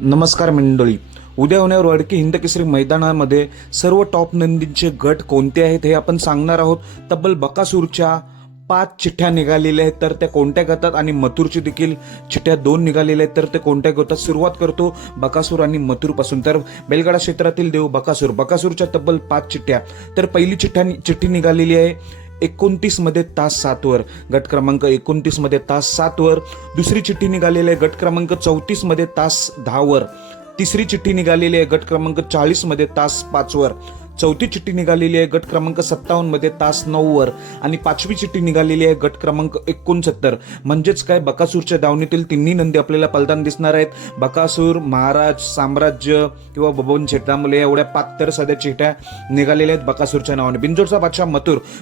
नमस्कार मंडळी. उद्या होणाऱ्या वडकी हिंद केसरी मैदानामध्ये सर्व टॉप नंदींचे गट कोणते आहेत हे आपण सांगणार आहोत. तब्बल बकासूरच्या 5 चिठ्ठ्या निघालेल्या आहेत, तर त्या कोणत्या गटात, आणि मथुरची देखील चिठ्ठ्या 2 निघालेल्या आहेत, तर ते कोणत्या गटात. सुरुवात करतो बकासूर आणि मथुर पासून. तर बैलगाडा क्षेत्रातील देव बकासूरच्या तब्बल 5 चिठ्ठ्या. तर पहिली चिठ्ठी निघालेली आहे 29 मध्ये तास 7 वर, गट क्रमांक 29 मध्ये तास 7 वर. दुसरी चिठ्ठी निघालेली आहे गट क्रमांक 34 मध्ये तास 10 वर. तिसरी चिठ्ठी निघालेली आहे गट क्रमांक 40 मध्ये तास 5 वर. चौथी चिठ्ठी निघालेली आहे गट क्रमांक 57 मध्ये तास 9 वर. आणि पाचवी चिठ्ठी निघालेली आहे गट क्रमांक 69. म्हणजेच काय, बकासूरच्या दावणीतील तिन्ही नंदी आपल्याला पलताना दिसणार आहेत. बकासूर, महाराज, साम्राज्य किंवा बबन शेटामुले एवढ्या 5 तर सध्या चिठ्ठ्या निघालेल्या आहेत बकासूरच्या नावाने. बिंजोडचा बादशाह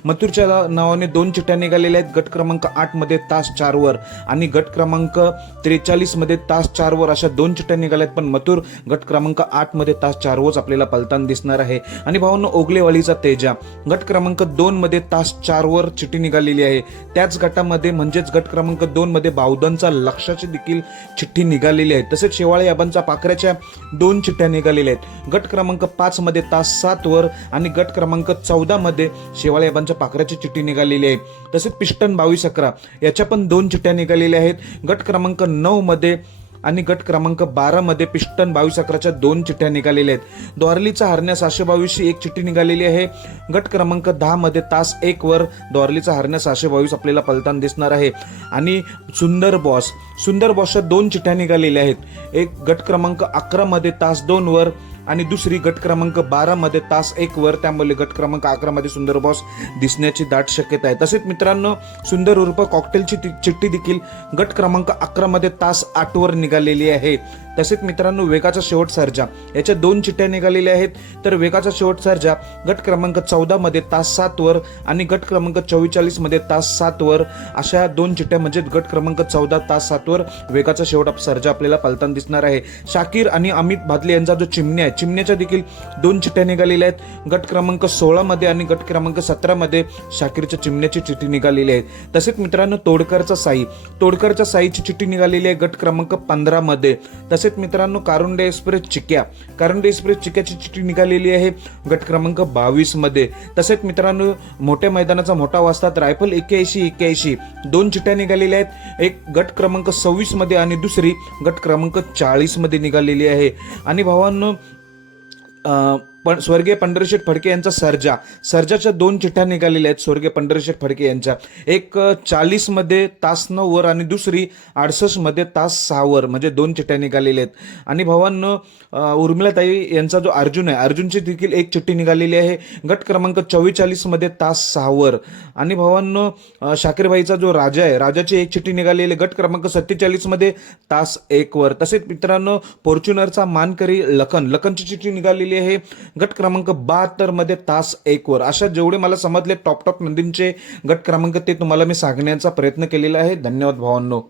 मथुरच्या नावाने 2 चिठ्ठ्या निघालेल्या आहेत गट क्रमांक 8 मध्ये तास 4 वर आणि गट क्रमांक 43 मध्ये तास 4 वर. अशा 2 चिठ्ठ्या निघाल्यात, पण मथुर गट क्रमांक 8 मध्ये तास 4 वर आपल्याला पलताना दिसणार आहे. आणि भावांनो, ओगलेवालीचा तेजा गट क्रमांक 2 मध्ये तास 4 वर चिठ्ठी निघालेली आहे. त्याच गटामध्ये म्हणजेच गट क्रमांक 2 मध्ये बावधनचा लक्षाची देखील चिठ्ठी निघालेली आहे. तसेच शेवाळे आबांचा पाखऱ्याच्या 2 चिठ्ठ्या निघालेल्या आहेत गट क्रमांक 5 मध्ये तास 7 वर आणि गट क्रमांक 14 मध्ये शेवाळे आबांच्या पाखऱ्याची चिठ्ठी निघालेली आहे. तसेच पिस्टन 22-11 याच्या पण 2 चिठ्ठ्या निघालेल्या आहेत गट क्रमांक 9 मध्ये आणि गट क्रमांक 12 मध्ये. पिस्टन 22-11च्या 2 चिठ्ठ्या निघालेल्या आहेत. द्वारलीचा हरण्या 722 एक चिठ्ठी निघालेली आहे गट क्रमांक 10 मध्ये तास 1 वर. द्वारलीचा हरण्या 722 आपल्याला पलताना दिसणार आहे. आणि सुंदर बॉसच्या 2 चिठ्ठ्या निघालेल्या आहेत. एक गट क्रमांक 11 मध्ये तास 2 वर आणि दुसरी गट क्रमांक 12 मध्ये तास 1 वर. त्यामुळे गट क्रमांक 11 मध्ये सुंदर बॉस दिसण्याची दाट शक्यता आहे. तसेच मित्रांनो, सुंदर उर्फ कॉकटेलची चिठ्ठी देखील गट क्रमांक 11 मध्ये तास 8 वर निघालेली आहे. तसेच मित्रांनो, वेगाचा शेवट सर्जा याच्या 2 चिठ्ठ्या निघालेल्या आहेत. तर वेगाचा शेवट सर्जा गट क्रमांक 14 मध्ये तास 7 वर आणि गट क्रमांक 44 मध्ये तास 7 वर. अशा 2 चिठ्ठ्या म्हणजे गट क्रमांक 14 तास 7 वर वेगाचा शेवट सर्जा आपल्याला पलताना दिसणार आहे. शाकीर आणि अमित भादले यांचा जो चिमण्या आहे, चिमण्याच्या देखील 2 चिठ्ठ्या निघालेल्या आहेत गट क्रमांक 16 मध्ये आणि गट क्रमांक 17 मध्ये शाकीरच्या चिमण्याची चिठ्ठी निघालेली आहे. तसेच मित्रांनो, तोडकरच्या साईची चिठ्ठी निघालेली आहे गट क्रमांक 15 मध्ये. तसेच मित्रांनो, कारुंडे एक्सप्रेस चिक्याची चिठ्ठी निघालेली आहे गट क्रमांक 22 मध्ये. तसेच मित्रांनो, मोठ्या मैदानाचा मोठा वाजतात रायफल 81 2 चिठ्ठ्या निघालेल्या आहेत. एक गट क्रमांक 26 मध्ये आणि दुसरी गट क्रमांक 40 मध्ये निघालेली आहे. आणि भावांनो, पण स्वर्गीय पंढरीशेठ फडके यांचा सर्जाच्या 2 चिठ्ठ्या निघालेल्या आहेत स्वर्गीय पंढरीशेठ फडके यांच्या. एक 40 मध्ये तास 9 वर आणि दुसरी 68 मध्ये तास 6 वर, म्हणजे 2 चिठ्ठ्या निघालेल्या आहेत. आणि भावांनो, उर्मिलाताई यांचा जो अर्जुन आहे, अर्जुनची देखील एक चिठ्ठी निघालेली आहे गट क्रमांक 44 मध्ये तास 6 वर. आणि भावांनो, शाकीरबाईचा जो राजा आहे, राजाची एक चिठ्ठी निघालेली आहे गट क्रमांक 47 मध्ये तास 1 वर. तसेच मित्रांनो, फॉर्च्युनरचा मानकरी लखनची चिठ्ठी निघालेली आहे गट क्रमांक 72 मध्ये तास 1 वर. अशा जेवढे मला समजले टॉप नंदींचे गट क्रमांक ते तुम्हाला मी सांगण्याचा प्रयत्न केलेला आहे. धन्यवाद भावांनो.